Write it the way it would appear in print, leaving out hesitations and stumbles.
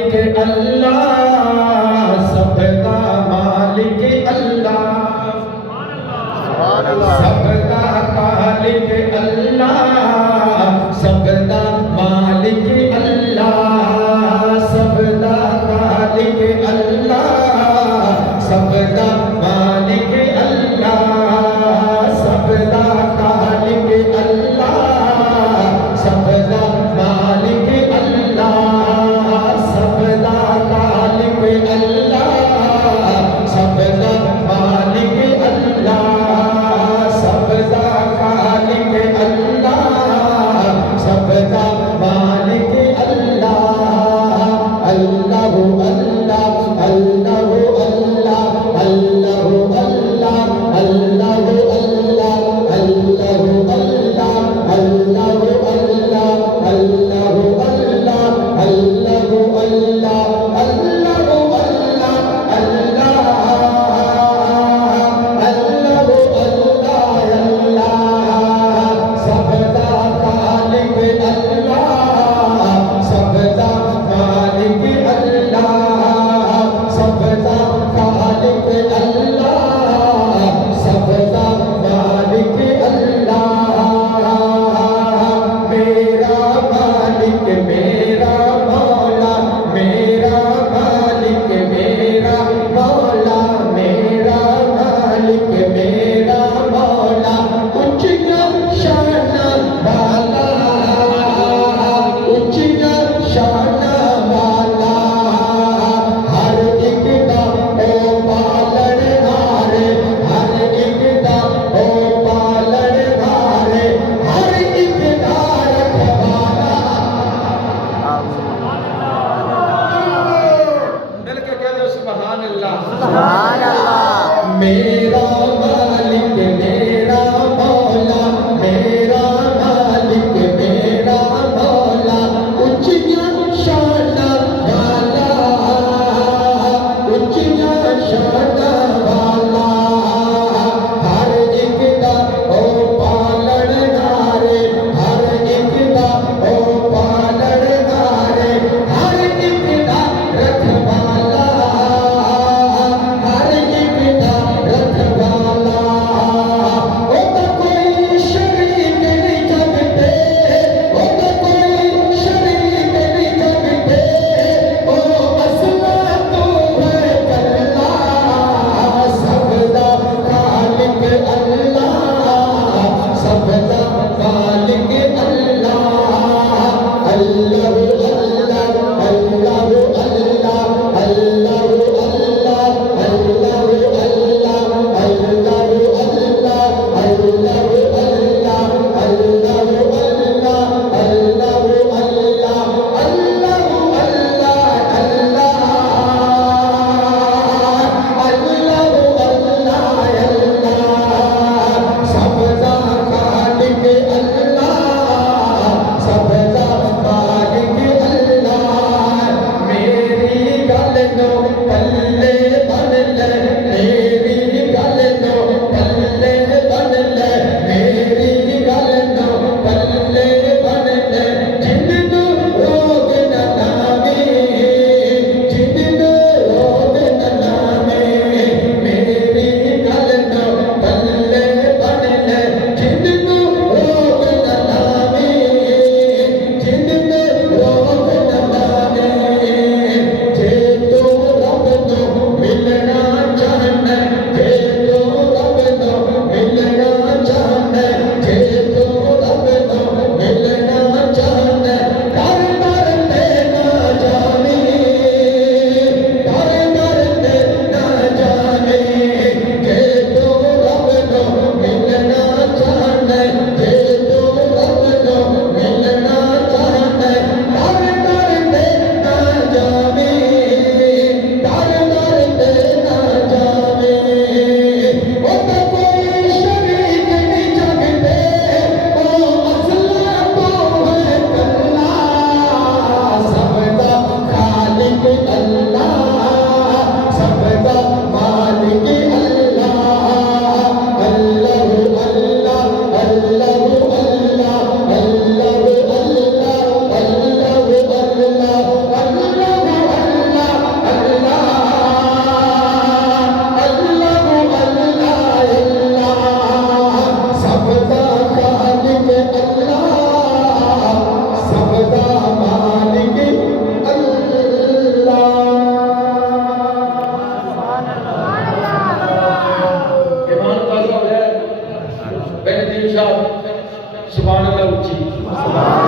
खालिक अल्लाह, सबका मालिक अल्लाह, सबका खालिक अल्लाह, सबका मालिक अल्लाह, सबका खालिक अल्लाह, सबका मालिक अल्लाह, सबका खालिक अल्लाह, सबका मालिक अल्लाह, सबका खालिक अल्लाह, सबका मालिक अल्लाह, सबका खालिक अल्लाह, सबका मालिक अल्लाह। अल्लाह अल्लाह अल्लाह अल्लाह अल्लाह अल्लाह अल्लाह अल्लाह अल्लाह अल्लाह अल्लाह अल्लाह अल्लाह अल्लाह अल्लाह अल्लाह अल्लाह मेरा मालिक मेरा मौला, मेरा मालिक मेरा मौला, ऊंचियां शाना वाला, ऊंचियां शाना वाला, हर एक दा ओ पालण हारे, हर एक दा ओ पालण हारे, हर एक दा रखवाला, हर एक दा रखवाला। साहब सुभान अल्लाह उच्ची